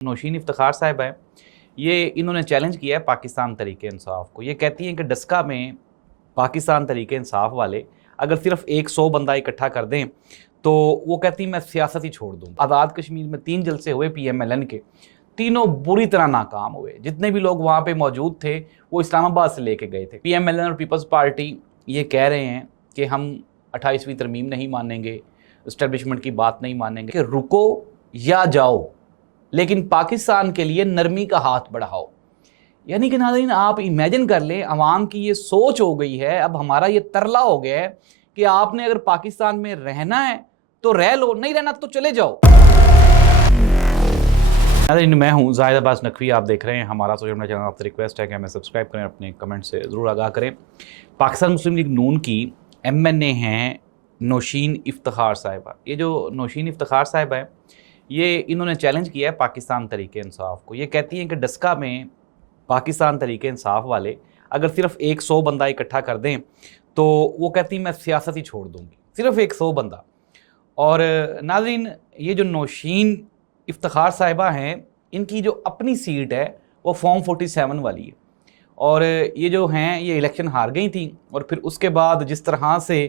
नौशीन इफ्तिखार साहब हैं, ये इन्होंने चैलेंज किया है पाकिस्तान तरीके इंसाफ को। ये कहती हैं कि डस्का में पाकिस्तान तरीके इंसाफ वाले अगर सिर्फ 100 बंदा इकट्ठा कर दें तो वो कहती हैं मैं सियासत ही छोड़ दूँ। आज़ाद कश्मीर में 3 जलसे हुए PMLN के, तीनों बुरी तरह नाकाम हुए। जितने भी लोग वहाँ पे मौजूद थे वो इस्लामाबाद से लेके गए थे। PMLN और पीपल्स पार्टी ये कह रहे हैं कि हम 28वीं तरमीम नहीं मानेंगे, इस्टेब्लिशमेंट की बात नहीं मानेंगे, कि रुको या जाओ लेकिन पाकिस्तान के लिए नरमी का हाथ बढ़ाओ। यानी कि नाज़रीन आप इमेजिन कर लें, अवाम की ये सोच हो गई है, अब हमारा ये तरला हो गया है कि आपने अगर पाकिस्तान में रहना है तो रह लो, नहीं रहना तो चले जाओ। नाज़रीन मैं हूँ जाहिद अब्बास नकवी, आप देख रहे हैं हमारा सोशल मीडिया चैनल। आपसे रिक्वेस्ट है कि हमें सब्सक्राइब करें, अपने कमेंट से ज़रूर आगाह करें। पाकिस्तान मुस्लिम लीग नून की MNA हैं नौशीन इफ्तिखार साहिबा। ये जो नौशीन इफ्तिखार साहिबा हैं, ये इन्होंने चैलेंज किया है पाकिस्तान तरीके इंसाफ को। ये कहती हैं कि डस्का में पाकिस्तान तरीके इंसाफ वाले अगर सिर्फ 100 बंदा इकट्ठा कर दें तो वो कहती हैं मैं सियासत ही छोड़ दूँगी, सिर्फ 100 बंदा। और नाज़रीन ये जो नौशीन इफ्तिखार साहिबा हैं, इनकी जो अपनी सीट है वो फॉर्म 47 वाली है। और ये जो हैं ये इलेक्शन हार गई थी और फिर उसके बाद जिस तरह से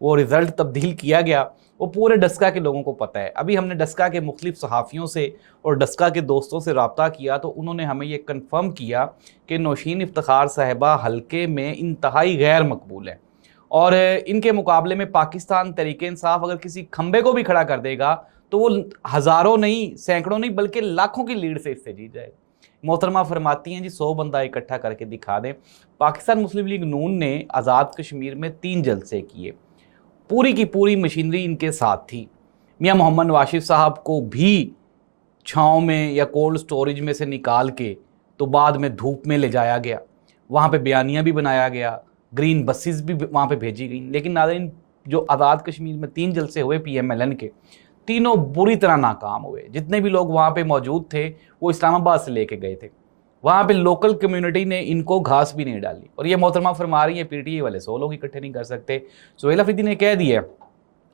वो रिज़ल्ट तब्दील किया गया वो पूरे डस्का के लोगों को पता है। अभी हमने डस्का के मुख्तलिफ सहाफ़ियों से और डस्का के दोस्तों से रब्ता किया तो उन्होंने हमें ये कन्फर्म किया कि नौशीन इफ्तिखार साहिबा हल्के में इंतहाई गैर मकबूल है। और इनके मुकाबले में पाकिस्तान तरीके इंसाफ अगर किसी खंबे को भी खड़ा कर देगा तो वो हज़ारों नहीं, सैकड़ों नहीं, बल्कि लाखों की लीड से इससे जीत जाएगा। मोहतरमा फरमाती हैं जी 100 बंदा इकट्ठा करके दिखा दें। पाकिस्तान मुस्लिम लीग नून ने आज़ाद कश्मीर में 3 जलसे किए, पूरी की पूरी मशीनरी इनके साथ थी। मियां मोहम्मद वाशिफ साहब को भी छाँव में या कोल्ड स्टोरेज में से निकाल के तो बाद में धूप में ले जाया गया, वहाँ पे बयानिया भी बनाया गया, ग्रीन बसेस भी वहाँ पे भेजी गई। लेकिन नाज़रीन जो आज़ाद कश्मीर में 3 जलसे हुए PMLN के, तीनों बुरी तरह नाकाम हुए। जितने भी लोग वहाँ पे मौजूद थे वो इस्लामाबाद से लेके गए थे। वहाँ पे लोकल कम्युनिटी ने इनको घास भी नहीं डाली। और ये मोहतरमा फरमा रही है PTI वाले 100 लोग इकट्ठे नहीं कर सकते। सुहेल अफरीदी ने कह दिया,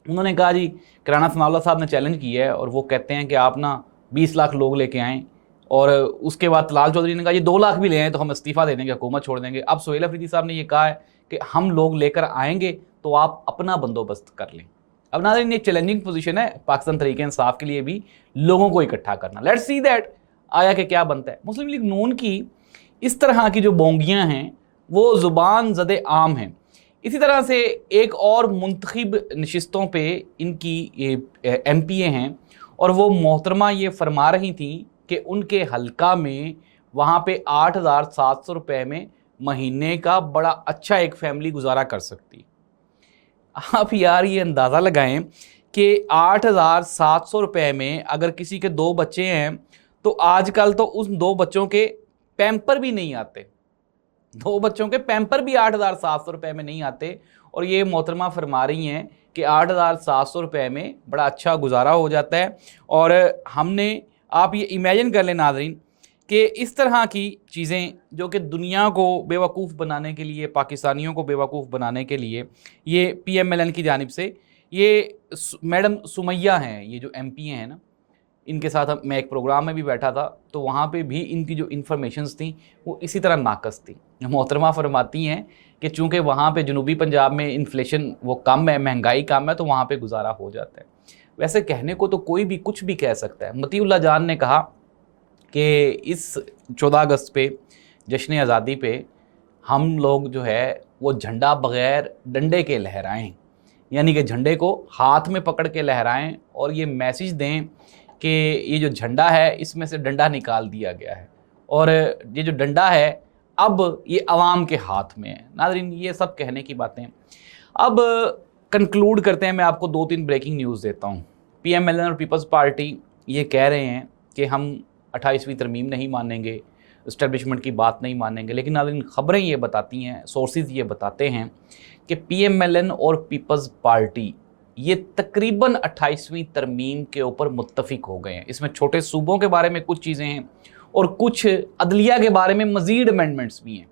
उन्होंने कहा जी राना सनाउल्लाह साहब ने चैलेंज किया है और वो कहते हैं कि आप ना 20 लाख लोग लेके आएँ। और उसके बाद तलाल चौधरी ने कहा ये 2 लाख भी ले आएँ तो हम इस्तीफ़ा दे देंगे, हुकूमत छोड़ देंगे। अब सुहेल अफरीदी साहब ने ये कहा है कि हम लोग लेकर आएँगे तो आप अपना बंदोबस्त कर लें। अब नाज़रीन एक चैलेंजिंग पोजीशन है पाकिस्तान तरीके इंसाफ के लिए भी, लोगों को इकट्ठा करना। लेट्स सी दैट आया कि क्या बनता है। मुस्लिम लीग नून की इस तरह की जो बोंगियां हैं वो ज़ुबान ज़दे आम हैं। इसी तरह से एक और मुंतखब नशिस्तों पे इनकी MPA हैं और वो मोहतरमा ये फरमा रही थी कि उनके हलका में वहाँ पे 8,700 रुपये में महीने का बड़ा अच्छा एक फैमिली गुजारा कर सकती। आप यार ये अंदाज़ा लगाएं कि 8,700 रुपये में अगर किसी के 2 बच्चे हैं तो आजकल तो उस 2 बच्चों के पैम्पर भी नहीं आते, 2 बच्चों के पैम्पर भी 8,700 रुपये में नहीं आते। और ये मोहतरमा फरमा रही हैं कि 8,700 रुपये में बड़ा अच्छा गुजारा हो जाता है। और हमने, आप ये इमेजिन कर लें नाज़रीन कि इस तरह की चीज़ें जो कि दुनिया को बेवकूफ़ बनाने के लिए, पाकिस्तानियों को बेवकूफ़ बनाने के लिए ये PMLN की जानिब से, ये मैडम सुमैया हैं, ये जो MPA हैं ना, इनके साथ मैं एक प्रोग्राम में भी बैठा था तो वहाँ पे भी इनकी जो इन्फॉर्मेशंस थी वो इसी तरह नाकस थी। मोहतरमा फरमाती हैं कि चूँकि वहाँ पे जनूबी पंजाब में इन्फ्लेशन वो कम है, महंगाई कम है, तो वहाँ पे गुजारा हो जाता है। वैसे कहने को तो कोई भी कुछ भी कह सकता है। मतीउल्लाह जान ने कहा कि इस 14 अगस्त पे जश्न आज़ादी पे हम लोग जो है वो झंडा बग़ैर डंडे के लहराएं, यानी कि झंडे को हाथ में पकड़ के लहराएं और ये मैसेज दें कि ये जो झंडा है इसमें से डंडा निकाल दिया गया है और ये जो डंडा है अब ये अवाम के हाथ में है। नाज़रीन ये सब कहने की बातें। अब कंक्लूड करते हैं, मैं आपको 2-3 ब्रेकिंग न्यूज़ देता हूँ। PMLN और पीपल्स पार्टी ये कह रहे हैं कि हम 28वीं तरमीम नहीं मानेंगे, इस्टेब्लिशमेंट की बात नहीं मानेंगे। लेकिन नाज़रीन खबरें ये बताती हैं, सोर्सेज ये बताते हैं कि PMLN और पीपल्स पार्टी ये तकरीबन 28वीं तरमीम के ऊपर मुत्तफिक हो गए हैं। इसमें छोटे सूबों के बारे में कुछ चीज़ें हैं और कुछ अदलिया के बारे में मज़ीद अमेंडमेंट्स भी हैं।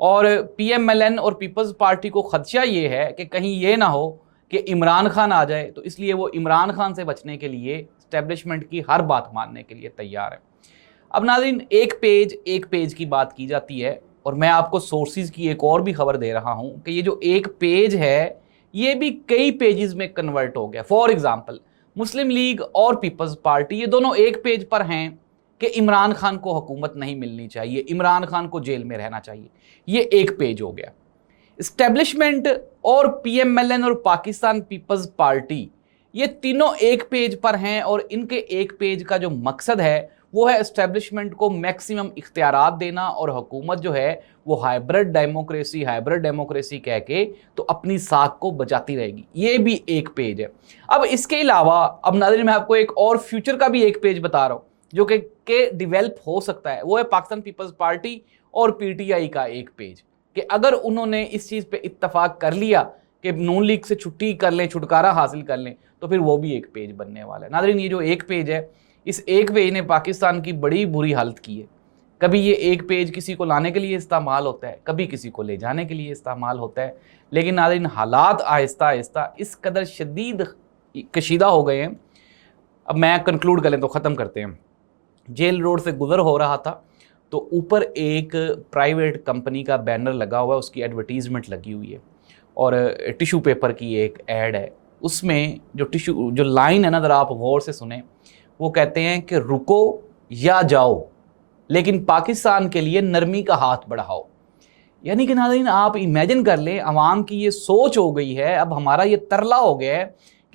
और PMLN और पीपल्स पार्टी को ख़दशा ये है कि कहीं ये ना हो कि इमरान खान आ जाए, तो इसलिए वो इमरान खान से बचने के लिए इस्टेब्लिशमेंट की हर बात मानने के लिए तैयार है। اب ناظرین ایک پیج کی بات کی جاتی ہے، اور میں آپ کو سورسز کی ایک اور بھی خبر دے رہا ہوں کہ یہ جو ایک پیج ہے یہ بھی کئی پیجز میں کنورٹ ہو گیا. فار ایگزامپل مسلم لیگ اور پیپلز پارٹی یہ دونوں ایک پیج پر ہیں کہ عمران خان کو حکومت نہیں ملنی چاہیے، عمران خان کو جیل میں رہنا چاہیے. یہ ایک پیج ہو گیا. اسٹیبلشمنٹ اور پی ایم ایل این اور پاکستان پیپلز پارٹی یہ تینوں ایک پیج پر ہیں، اور ان کے ایک پیج کا جو مقصد ہے وہ ہے اسٹیبلشمنٹ کو میکسیمم اختیارات دینا، اور حکومت جو ہے وہ ہائبرڈ ڈیموکریسی کہہ کے تو اپنی ساکھ کو بچاتی رہے گی. یہ بھی ایک پیج ہے. اب اس کے علاوہ اب ناظرین میں آپ کو ایک اور فیوچر کا بھی ایک پیج بتا رہا ہوں جو کہ ڈیویلپ ہو سکتا ہے. وہ ہے پاکستان پیپلز پارٹی اور پی ٹی آئی کا ایک پیج، کہ اگر انہوں نے اس چیز پہ اتفاق کر لیا کہ نون لیگ سے چھٹی کر لیں، چھٹکارا حاصل کر لیں، تو پھر وہ بھی ایک پیج بننے والا ہے. ناظرین یہ جو ایک پیج ہے، اس ایک پیج نے پاکستان کی بڑی بری حالت کی ہے. کبھی یہ ایک پیج کسی کو لانے کے لیے استعمال ہوتا ہے، کبھی کسی کو لے جانے کے لیے استعمال ہوتا ہے. لیکن ناظرین حالات آہستہ آہستہ اس قدر شدید کشیدہ ہو گئے ہیں. اب میں کنکلوڈ کر لیں تو ختم کرتے ہیں. جیل روڈ سے گزر ہو رہا تھا تو اوپر ایک پرائیویٹ کمپنی کا بینر لگا ہوا ہے، اس کی ایڈورٹیزمنٹ لگی ہوئی ہے، اور ٹیشو پیپر کی ایک ایڈ ہے. اس میں جو لائن ہے نا، ذرا آپ غور سے سنیں، وہ کہتے ہیں کہ رکو یا جاؤ لیکن پاکستان کے لیے نرمی کا ہاتھ بڑھاؤ. یعنی کہ ناظرین آپ امیجن کر لیں، عوام کی یہ سوچ ہو گئی ہے، اب ہمارا یہ ترلا ہو گیا ہے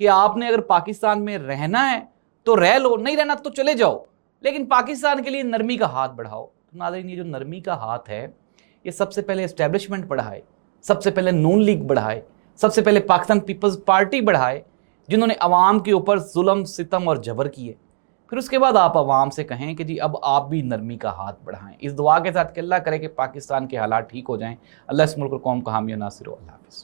کہ آپ نے اگر پاکستان میں رہنا ہے تو رہ لو، نہیں رہنا تو چلے جاؤ، لیکن پاکستان کے لیے نرمی کا ہاتھ بڑھاؤ. ناظرین یہ جو نرمی کا ہاتھ ہے یہ سب سے پہلے اسٹیبلشمنٹ بڑھائے، سب سے پہلے نون لیگ بڑھائے، سب سے پہلے پاکستان پیپلز پارٹی بڑھائے، جنہوں نے عوام کے اوپر ظلم ستم اور جبر کیے. پھر اس کے بعد آپ عوام سے کہیں کہ جی اب آپ بھی نرمی کا ہاتھ بڑھائیں. اس دعا کے ساتھ کہ اللہ کرے کہ پاکستان کے حالات ٹھیک ہو جائیں. اللہ اس ملک اور قوم کو حامی و ناصر ہو. اللہ حافظ.